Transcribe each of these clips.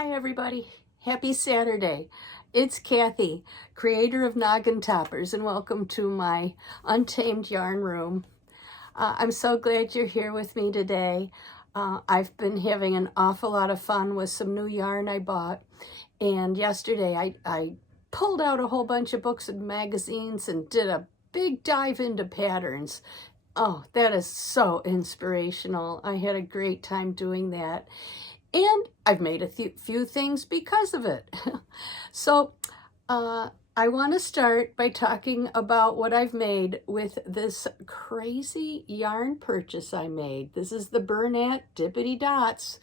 Hi everybody, happy Saturday. It's Kathy, creator of Gnoggintoppers, and welcome to my Untamed Yarn Room. I'm so glad you're here with me today. I've been having an awful lot of fun with some new yarn I bought, and yesterday I pulled out a whole bunch of books and magazines and did a big dive into patterns. Oh, that is so inspirational. I had a great time doing that. And I've made a few things because of it. So I want to start by talking about what I've made with this crazy yarn purchase I made. This is the Bernat Dippity Dots.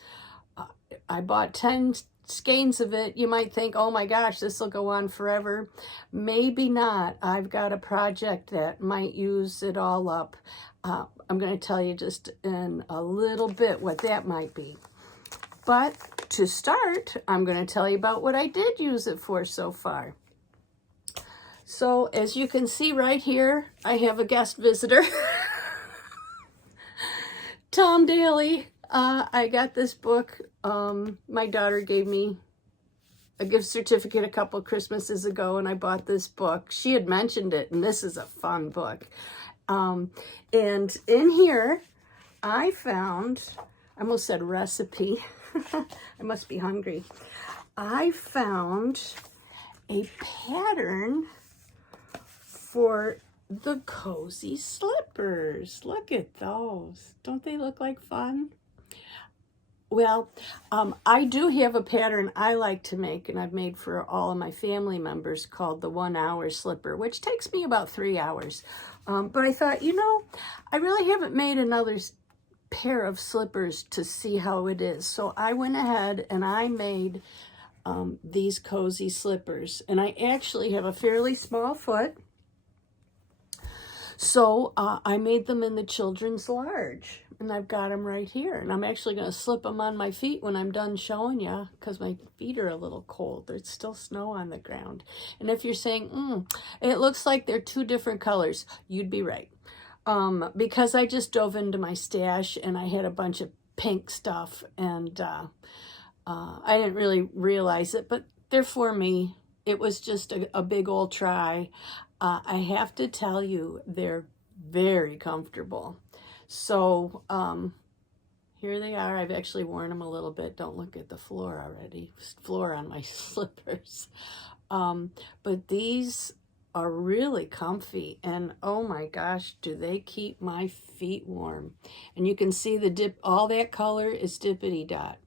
I bought 10 skeins of it. You might think, oh my gosh, this will go on forever. Maybe not. I've got a project that might use it all up. I'm going to tell you just in a little bit what that might be. But to start, I'm going to tell you about what I did use it for so far. So as you can see right here, I have a guest visitor, Tom Daly. I got this book. My daughter gave me a gift certificate a couple Christmases ago, and I bought this book. She had mentioned it, and this is a fun book. And in here, I found, I almost said recipe. I must be hungry. I found a pattern for the cozy slippers. Look at those. Don't they look like fun? Well, I do have a pattern I like to make, and I've made for all of my family members, called the 1 hour slipper, which takes me about 3 hours. But I thought, you know, I really haven't made another pair of slippers to see how it is. So I went ahead and I made these cozy slippers, and I actually have a fairly small foot, so I made them in the children's large, and I've got them right here, and I'm actually going to slip them on my feet when I'm done showing you, because my feet are a little cold. There's still snow on the ground. And if you're saying, it looks like they're two different colors, you'd be right. Because I just dove into my stash and I had a bunch of pink stuff, and I didn't really realize it, but they're for me. It was just a big old try. I have to tell you, they're very comfortable. So here they are. I've actually worn them a little bit. Don't look at the floor already. Floor on my slippers. But these are really comfy, and oh my gosh, do they keep my feet warm. And you can see all that color is Dippity Dot,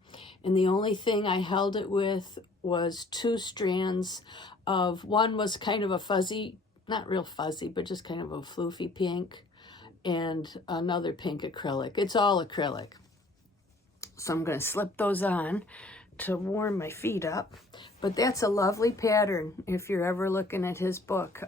and the only thing I held it with was 2 strands of, one was kind of a fuzzy, not real fuzzy, but just kind of a floofy pink, and another pink acrylic. It's all acrylic. So I'm going to slip those on to warm my feet up. But that's a lovely pattern if you're ever looking at his book.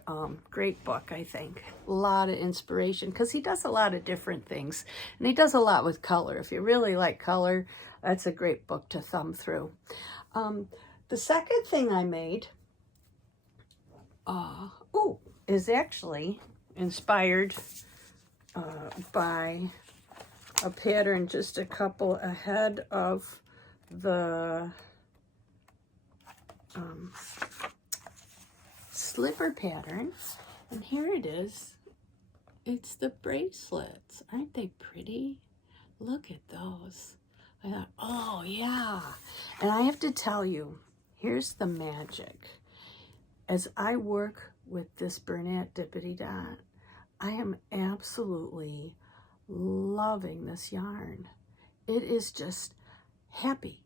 Great book, I think. A lot of inspiration, because he does a lot of different things, and he does a lot with color. If you really like color, that's a great book to thumb through. The second thing I made is actually inspired by a pattern just a couple ahead of the slipper pattern, and here it is. It's the bracelets. Aren't they pretty? Look at those. I thought, oh yeah. And I have to tell you, here's the magic. As I work with this Bernat Dippity Dot, I am absolutely loving this yarn. It is just happy.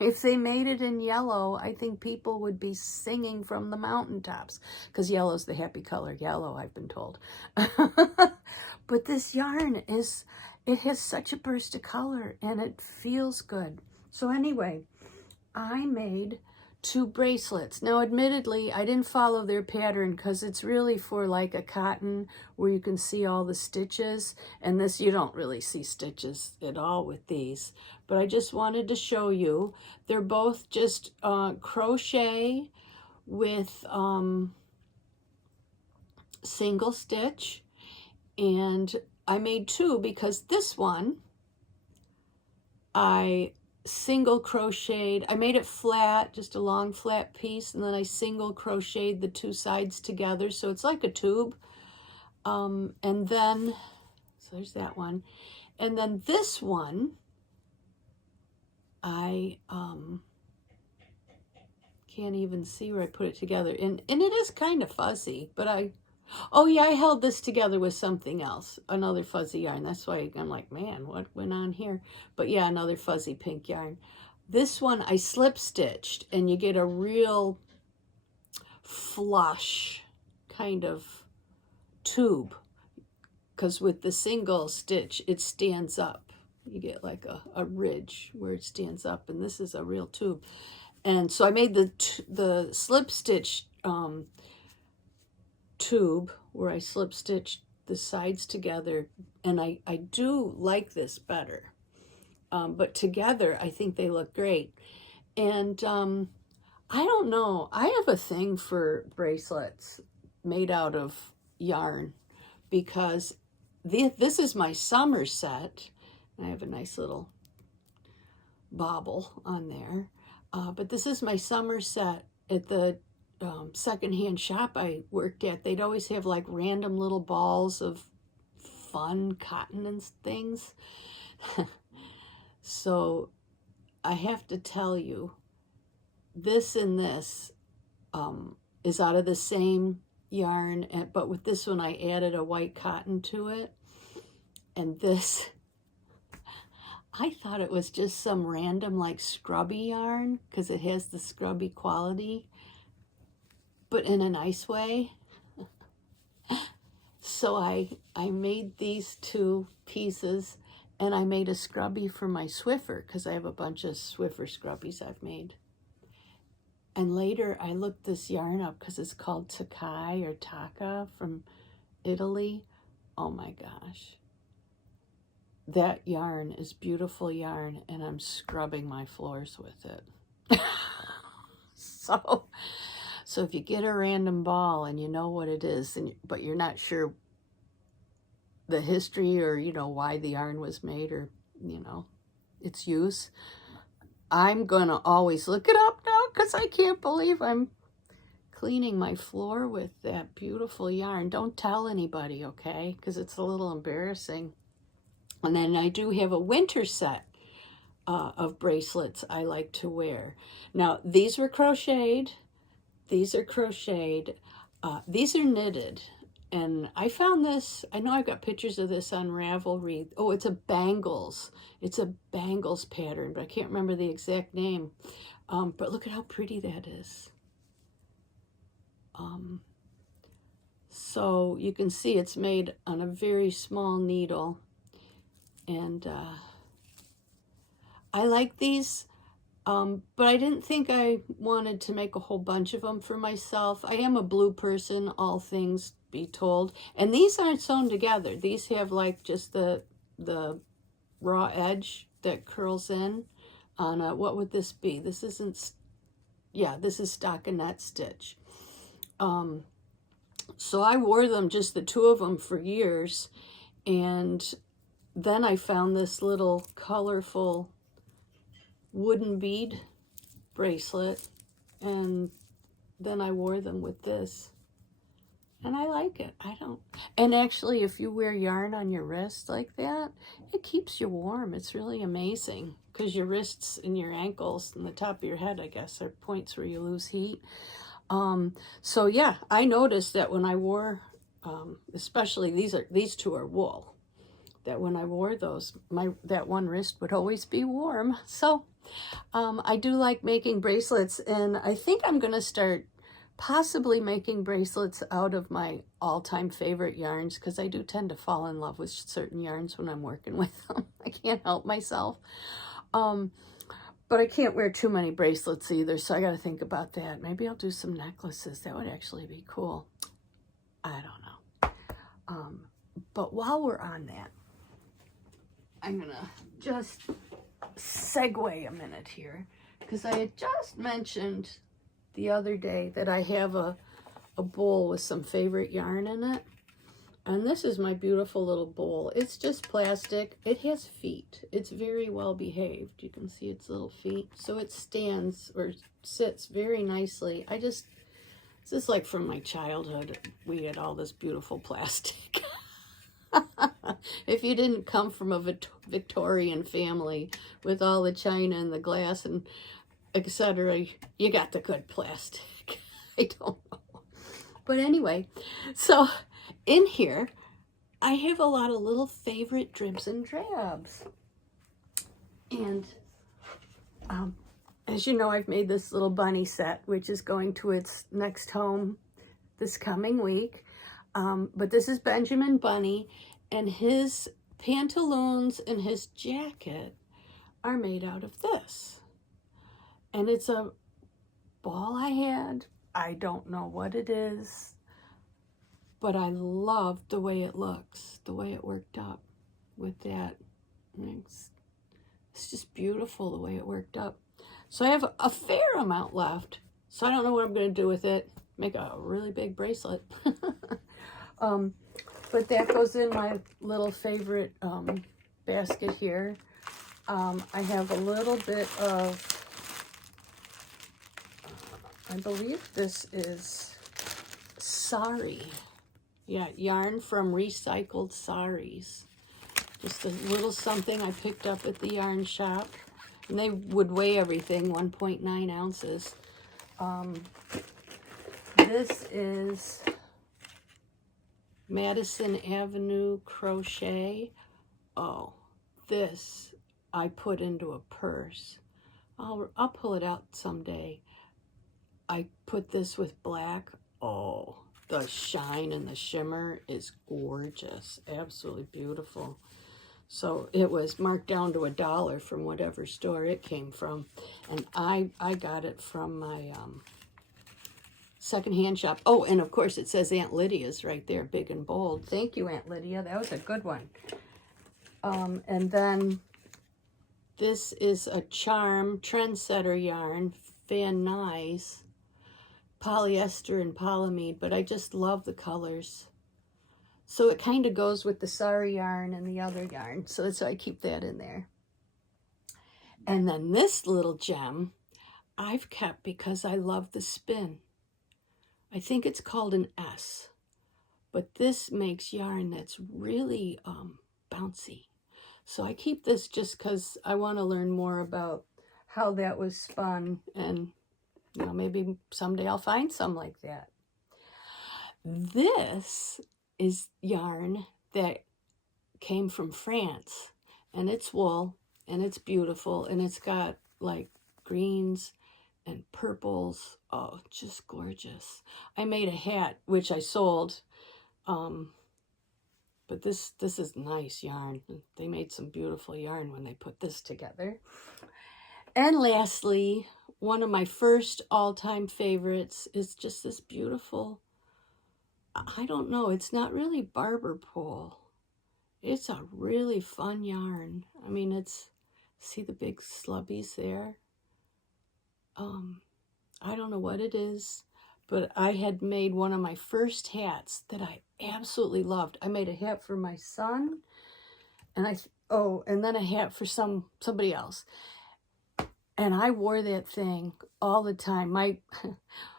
If they made it in yellow, I think people would be singing from the mountaintops, because yellow's the happy color. Yellow, I've been told. But this yarn it has such a burst of color, and it feels good. So anyway, I made 2 bracelets. Now, admittedly, I didn't follow their pattern, because it's really for like a cotton where you can see all the stitches, and this, you don't really see stitches at all with these. But I just wanted to show you. They're both just crochet with single stitch, and I made 2 because this one I single crocheted. I made it flat, just a long flat piece, and then I single crocheted the two sides together, so it's like a tube. And then, so there's that one. And then this one, I can't even see where I put it together. And it is kind of fuzzy, but oh yeah, I held this together with something else, another fuzzy yarn. That's why I'm like, man, what went on here? But yeah, another fuzzy pink yarn. This one I slip stitched, and you get a real flush kind of tube, because with the single stitch it stands up. You get like a ridge where it stands up, and this is a real tube. And so I made the slip stitch tube where I slip stitched the sides together, and I do like this better, but together I think they look great. And I don't know, I have a thing for bracelets made out of yarn, because this is my summer set. I have a nice little bauble on there, but this is my summer set. At the secondhand shop I worked at, they'd always have like random little balls of fun cotton and things. So I have to tell you, this and this is out of the same yarn, but with this one I added a white cotton to it. And this, I thought it was just some random like scrubby yarn, because it has the scrubby quality, but in a nice way. So I made these two pieces, and I made a scrubby for my Swiffer, because I have a bunch of Swiffer scrubbies I've made. And later I looked this yarn up, because it's called Takai or Taka from Italy. Oh my gosh. That yarn is beautiful yarn, and I'm scrubbing my floors with it. So if you get a random ball and you know what it is, but you're not sure the history, or why the yarn was made, or its use, I'm gonna always look it up now, because I can't believe I'm cleaning my floor with that beautiful yarn. Don't tell anybody, okay? Because it's a little embarrassing. And then I do have a winter set of bracelets I like to wear. Now, these were crocheted. These are crocheted. These are knitted. And I found this, I know I've got pictures of this on Ravelry. Oh, it's a bangles. It's a bangles pattern, but I can't remember the exact name. But look at how pretty that is. So you can see it's made on a very small needle. And I like these, but I didn't think I wanted to make a whole bunch of them for myself. I am a blue person, all things be told. And these aren't sewn together. These have like just the raw edge that curls in on a, what would this be? This isn't, yeah, this is stockinette stitch. So I wore them, just the two of them, for years. And then I found this little colorful wooden bead bracelet, and then I wore them with this. And I like it. And actually, if you wear yarn on your wrist like that, it keeps you warm. It's really amazing, because your wrists and your ankles and the top of your head, I guess, are points where you lose heat. So yeah, I noticed that when I wore, especially these two are wool, that when I wore those, that one wrist would always be warm. So I do like making bracelets, and I think I'm going to start possibly making bracelets out of my all-time favorite yarns, because I do tend to fall in love with certain yarns when I'm working with them. I can't help myself. But I can't wear too many bracelets either, so I got to think about that. Maybe I'll do some necklaces. That would actually be cool. I don't know. But while we're on that, I'm going to just segue a minute here, because I had just mentioned the other day that I have a bowl with some favorite yarn in it. And this is my beautiful little bowl. It's just plastic. It has feet. It's very well behaved. You can see its little feet. So it stands or sits very nicely. This is like from my childhood. We had all this beautiful plastic. If you didn't come from a Victorian family with all the china and the glass and etc., you got the good plastic. I don't know. But anyway, so in here, I have a lot of little favorite dribs and drabs. And as you know, I've made this little bunny set, which is going to its next home this coming week. But this is Benjamin Bunny, and his pantaloons and his jacket are made out of this. And it's a ball I had. I don't know what it is, but I love the way it looks, the way it worked up with that. It's just beautiful the way it worked up. So I have a fair amount left. So I don't know what I'm going to do with it. Make a really big bracelet. But that goes in my little favorite basket here. I have a little bit of, I believe this is sari. Yeah, yarn from recycled saris. Just a little something I picked up at the yarn shop. And they would weigh everything, 1.9 ounces. This is Madison Avenue crochet. Oh, this I put into a purse. I'll pull it out someday. I put this with black. Oh, the shine and the shimmer is gorgeous. Absolutely beautiful. So it was marked down to $1 from whatever store it came from. And I got it from my secondhand shop. Oh, and of course it says Aunt Lydia's right there, big and bold. Thank you, Aunt Lydia. That was a good one. And then this is a Charm Trendsetter yarn, Van Nuys, polyester and polyamide, but I just love the colors. So it kind of goes with the sari yarn and the other yarn. So that's why I keep that in there. And then this little gem I've kept because I love the spin. I think it's called an S. But this makes yarn that's really bouncy. So I keep this just because I want to learn more about how that was spun. And, you know, maybe someday I'll find some like that. This is yarn that came from France, and it's wool, and it's beautiful, and it's got like greens and purples. Oh, just gorgeous. I made a hat which I sold, but this is nice yarn. They made some beautiful yarn when they put this together. And lastly, one of my first all-time favorites is just this beautiful, I don't know, it's not really barber pole. It's a really fun yarn. I mean, it's, see the big slubbies there? I don't know what it is, but I had made one of my first hats that I absolutely loved. I made a hat for my son, and and then a hat for somebody else. And I wore that thing all the time.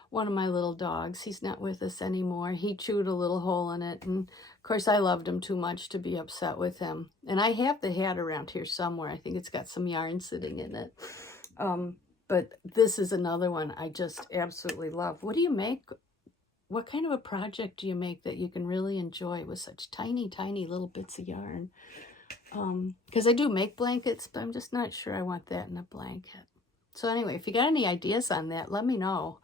One of my little dogs, he's not with us anymore. He chewed a little hole in it. And of course I loved him too much to be upset with him. And I have the hat around here somewhere. I think it's got some yarn sitting in it. But this is another one I just absolutely love. What do you make? What kind of a project do you make that you can really enjoy with such tiny, tiny little bits of yarn? Because I do make blankets, but I'm just not sure I want that in a blanket. So anyway, if you got any ideas on that, let me know.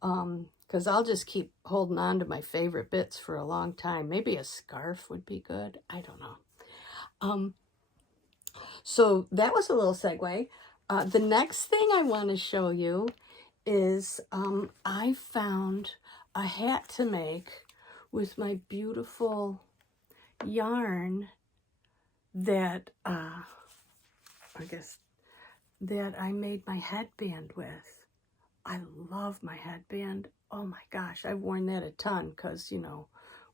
Because I'll just keep holding on to my favorite bits for a long time. Maybe a scarf would be good. I don't know. So that was a little segue. The next thing I want to show you is I found a hat to make with my beautiful yarn that that I made my headband with. I love my headband. Oh my gosh, I've worn that a ton because, you know,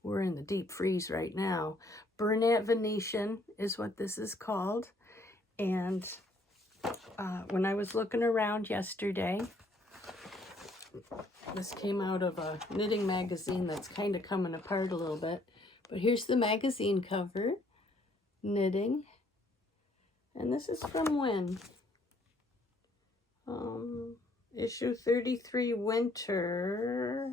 we're in the deep freeze right now. Bernat Venetian is what this is called. And when I was looking around yesterday, this came out of a knitting magazine that's kind of coming apart a little bit. But here's the magazine cover, knitting. And this is from when? Issue 33 winter.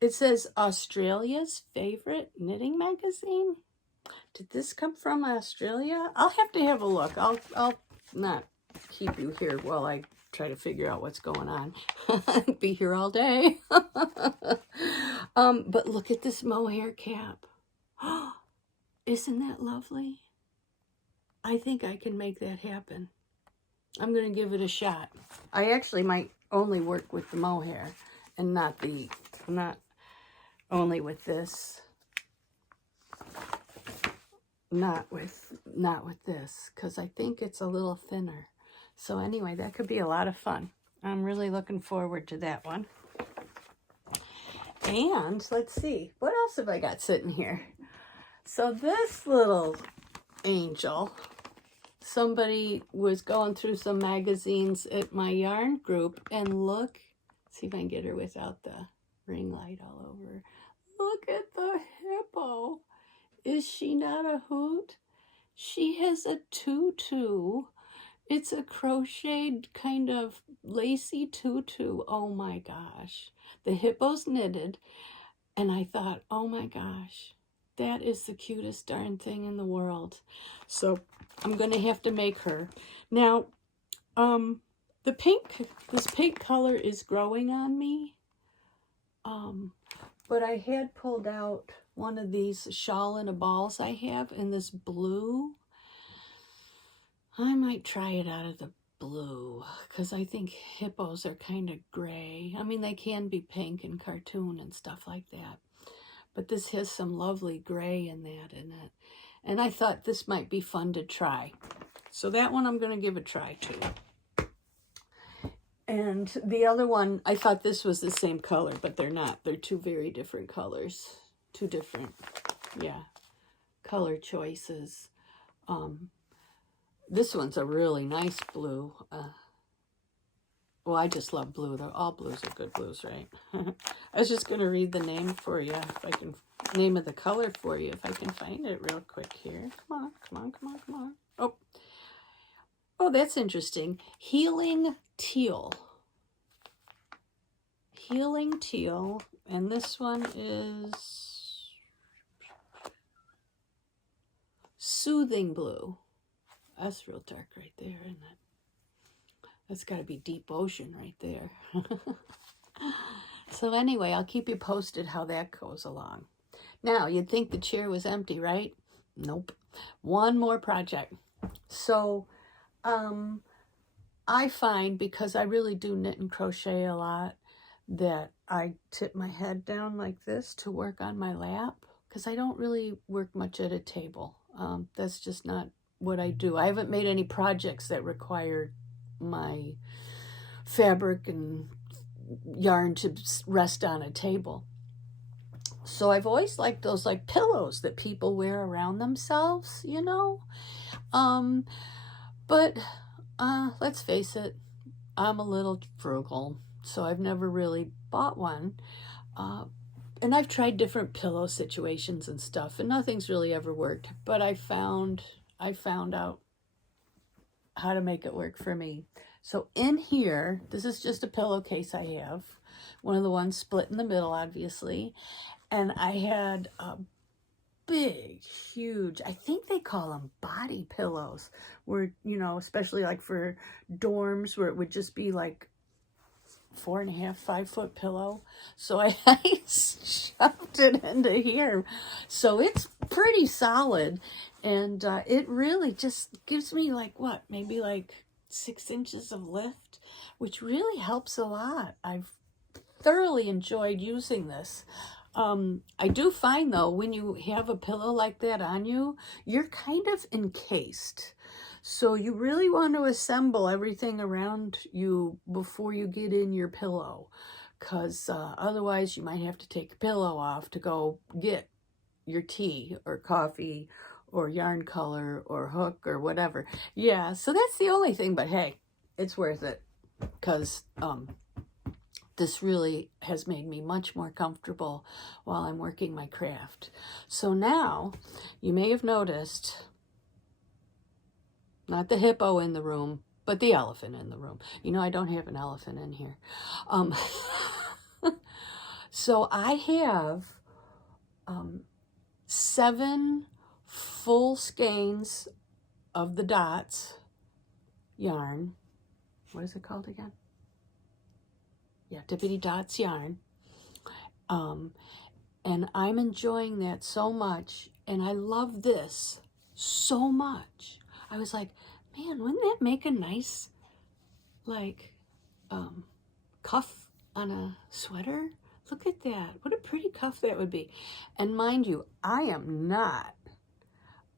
It says Australia's favorite knitting magazine. Did this come from Australia? I'll have to have a look. I'll not keep you here while I try to figure out what's going on. Be here all day. But look at this mohair cap. Isn't that lovely? I think I can make that happen. I'm going to give it a shot. I actually might only work with the mohair and not only with this. Not with this, because I think it's a little thinner. So anyway, that could be a lot of fun. I'm really looking forward to that one. And let's see, what else have I got sitting here? So this little angel, somebody was going through some magazines at my yarn group, and look, see if I can get her without the ring light all over. Look at the hippo. Is she not a hoot? She has a tutu. It's a crocheted kind of lacy tutu. Oh my gosh. The hippo's knitted, and I thought, oh my gosh, that is the cutest darn thing in the world. So I'm going to have to make her. Now, this pink color is growing on me. But I had pulled out one of these shawl in a balls I have in this blue. I might try it out of the blue, because I think hippos are kind of gray. I mean, they can be pink in cartoon and stuff like that. But this has some lovely gray in it. And I thought this might be fun to try. So that one I'm going to give a try too. And the other one, I thought this was the same color, but they're not. They're two very different colors. Two different, color choices. This one's a really nice blue. Well, I just love blue. All blues are good blues, right? I was just going to read the name for you, if I can, name of the color for you, if I can find it real quick here. Come on. Oh, that's interesting. Healing Teal. Healing Teal. And this one is Soothing Blue. That's real dark right there, isn't it? That's got to be deep ocean right there. So anyway, I'll keep you posted how that goes along. Now, you'd think the chair was empty, right? Nope. One more project. So, I find, because I really do knit and crochet a lot, that I tip my head down like this to work on my lap, because I don't really work much at a table. That's just not what I do. I haven't made any projects that require my fabric and yarn to rest on a table. So I've always liked those like pillows that people wear around themselves, you know. But let's face it, I'm a little frugal, so I've never really bought one. And I've tried different pillow situations and stuff, and nothing's really ever worked. But I found out how to make it work for me. So in here, this is just a pillowcase I have. One of the ones split in the middle, obviously. And I had a big, huge, I think they call them body pillows, where, you know, especially like for dorms, where it would just be like 4.5, 5 foot pillow. So I shoved it into here. So it's pretty solid. And it really just gives me like, what, maybe like 6 inches of lift, which really helps a lot. I've thoroughly enjoyed using this. I do find, though, when you have a pillow like that on you, you're kind of encased. So you really want to assemble everything around you before you get in your pillow, because otherwise you might have to take a pillow off to go get your tea or coffee or yarn color or hook or whatever. Yeah, so that's the only thing, but hey, it's worth it, because this really has made me much more comfortable while I'm working my craft. So now, you may have noticed, not the hippo in the room, but the elephant in the room. You know, I don't have an elephant in here. So I have 7 full skeins of the dots yarn. What is it called again? Yeah, dippity dots yarn. And I'm enjoying that so much, and I love this so much. I was like, man, wouldn't that make a nice, like, cuff on a sweater? Look at that. What a pretty cuff that would be. And mind you, I am not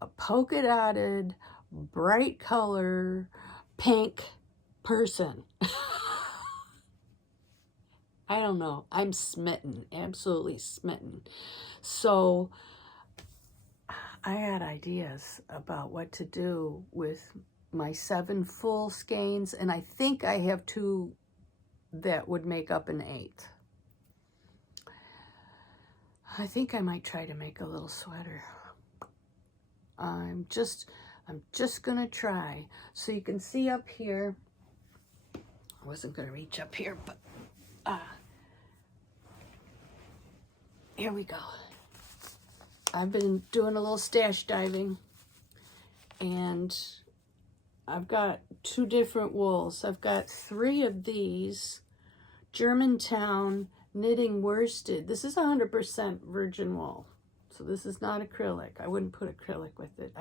a polka dotted, bright color, pink person. I don't know. I'm smitten, absolutely smitten. So I had ideas about what to do with my 7 full skeins, and I think I have 2 that would make up an 8. I think I might try to make a little sweater. I'm just gonna try. So you can see up here, I wasn't gonna reach up here, but here we go. I've been doing a little stash diving, and I've got 2 different wools. I've got 3 of these Germantown knitting worsted. This is 100% virgin wool, so this is not acrylic. I wouldn't put acrylic with it.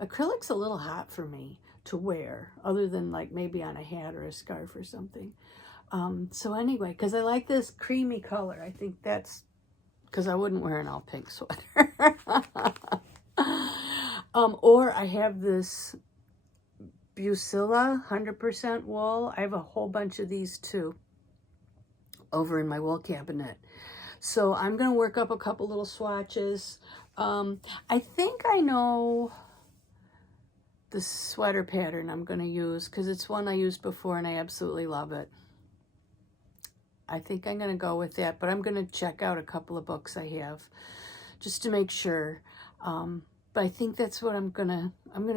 Acrylic's a little hot for me to wear, other than like maybe on a hat or a scarf or something. So anyway, because I like this creamy color, I think that's because I wouldn't wear an all pink sweater. Or I have this Bucilla 100% wool. I have a whole bunch of these too over in my wool cabinet. So I'm going to work up a couple little swatches. I think I know the sweater pattern I'm going to use, because it's one I used before and I absolutely love it. I think I'm going to go with that, but I'm going to check out a couple of books I have just to make sure. But I think that's what I'm gonna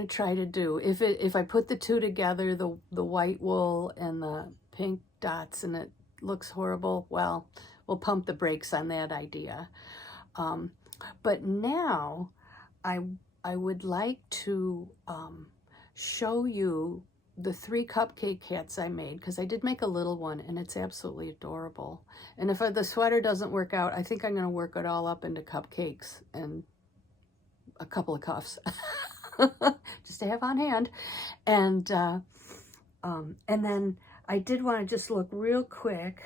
try to do. If I put the 2 together, the white wool and the pink dots, and it looks horrible, well, we'll pump the brakes on that idea. But now I would like to show you the 3 cupcake hats I made, because I did make a little one and it's absolutely adorable. And if the sweater doesn't work out, I think I'm going to work it all up into cupcakes and a couple of cuffs just to have on hand. And then I did want to just look real quick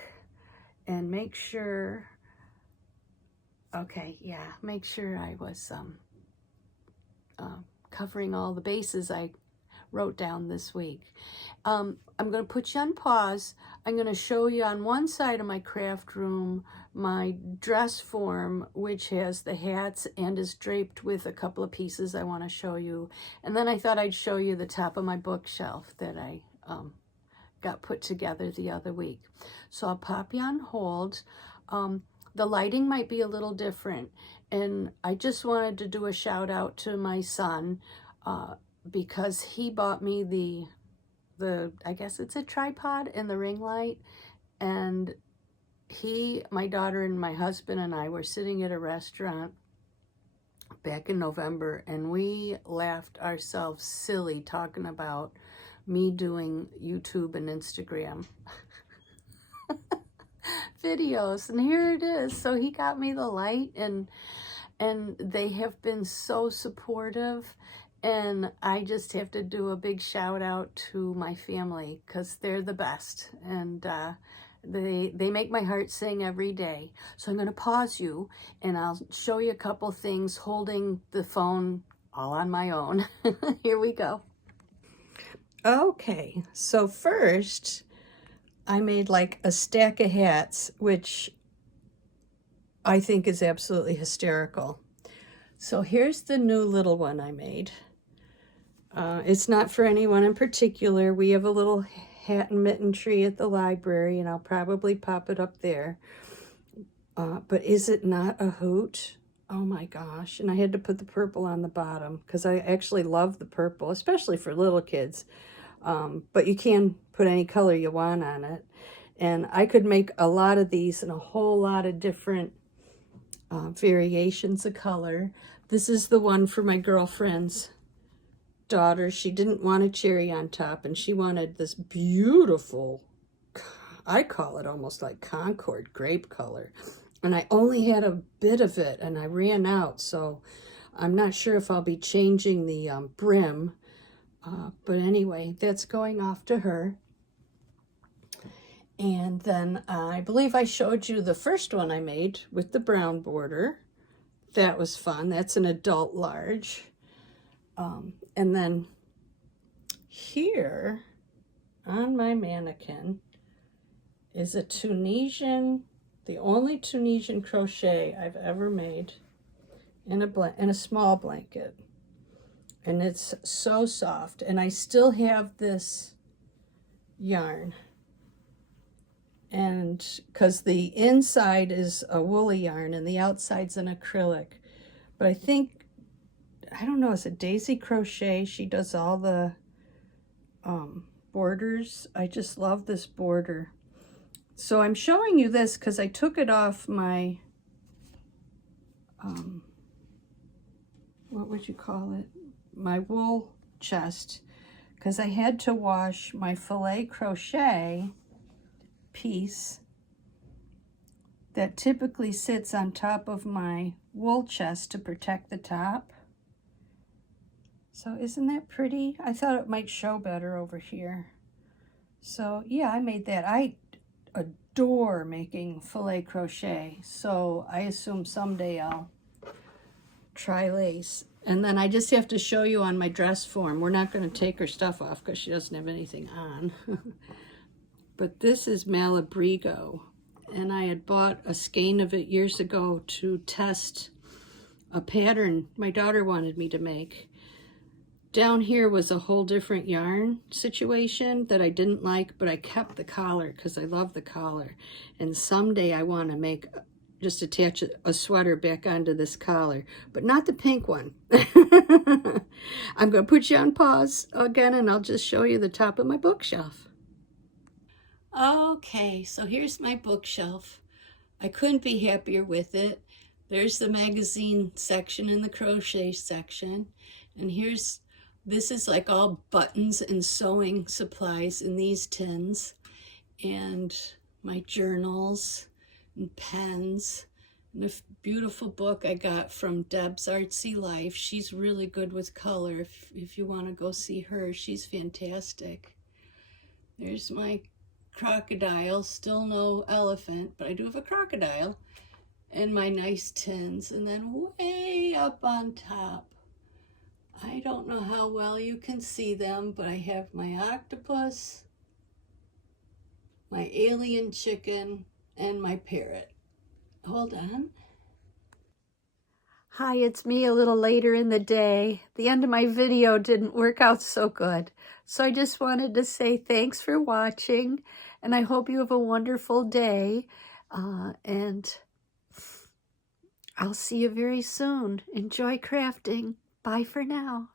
and make sure, okay, yeah, make sure I was covering all the bases I wrote down this week. I'm going to put you on pause. I'm going to show you on one side of my craft room my dress form, which has the hats and is draped with a couple of pieces I want to show you. And then I thought I'd show you the top of my bookshelf that I got put together the other week. So I'll pop you on hold. The lighting might be a little different, and I just wanted to do a shout out to my son, because he bought me the I guess it's a tripod and the ring light, and my daughter and my husband and I were sitting at a restaurant back in November, and we laughed ourselves silly talking about me doing YouTube and Instagram videos, and here it is. So he got me the light, and they have been so supportive. And I just have to do a big shout out to my family, because they're the best. And they make my heart sing every day. So I'm going to pause you, and I'll show you a couple things holding the phone all on my own. Here we go. Okay, so first, I made like a stack of hats, which I think is absolutely hysterical. So here's the new little one I made. It's not for anyone in particular. We have a little hat and mitten tree at the library, and I'll probably pop it up there. But is it not a hoot? Oh my gosh. And I had to put the purple on the bottom because I actually love the purple, especially for little kids. But you can put any color you want on it. And I could make a lot of these in a whole lot of different variations of color. This is the one for my girlfriend's daughter. She didn't want a cherry on top, and she wanted this beautiful, I call it almost like Concord grape color. And I only had a bit of it, and I ran out, so I'm not sure if I'll be changing the brim. But anyway, that's going off to her. And then I believe I showed you the first one I made with the brown border. That was fun. That's an adult large. And then here on my mannequin is a Tunisian, the only Tunisian crochet I've ever made in a small blanket. And it's so soft. And I still have this yarn. And because the inside is a woolly yarn and the outside's an acrylic. But I think, I don't know, is it Daisy Crochet? She does all the borders. I just love this border. So I'm showing you this because I took it off my, what would you call it? My wool chest, because I had to wash my filet crochet piece that typically sits on top of my wool chest to protect the top. So isn't that pretty? I thought it might show better over here. So yeah, I made that. I adore making filet crochet, so I assume someday I'll try lace. And then I just have to show you on my dress form. We're not going to take her stuff off because she doesn't have anything on. But this is Malabrigo, and I had bought a skein of it years ago to test a pattern my daughter wanted me to make. Down here was a whole different yarn situation that I didn't like, but I kept the collar because I love the collar. And someday I want to make, just attach a sweater back onto this collar, but not the pink one. I'm going to put you on pause again, and I'll just show you the top of my bookshelf. Okay, so here's my bookshelf. I couldn't be happier with it. There's the magazine section and the crochet section. And this is like all buttons and sewing supplies in these tins. And my journals and pens. And a beautiful book I got from Deb's Artsy Life. She's really good with color. If you want to go see her, she's fantastic. There's my crocodile, still no elephant, but I do have a crocodile, and my nice tins. And then way up on top, I don't know how well you can see them, but I have my octopus, my alien chicken, and my parrot. Hold on. Hi, it's me a little later in the day. The end of my video didn't work out so good. So I just wanted to say thanks for watching, and I hope you have a wonderful day. And I'll see you very soon. Enjoy crafting. Bye for now.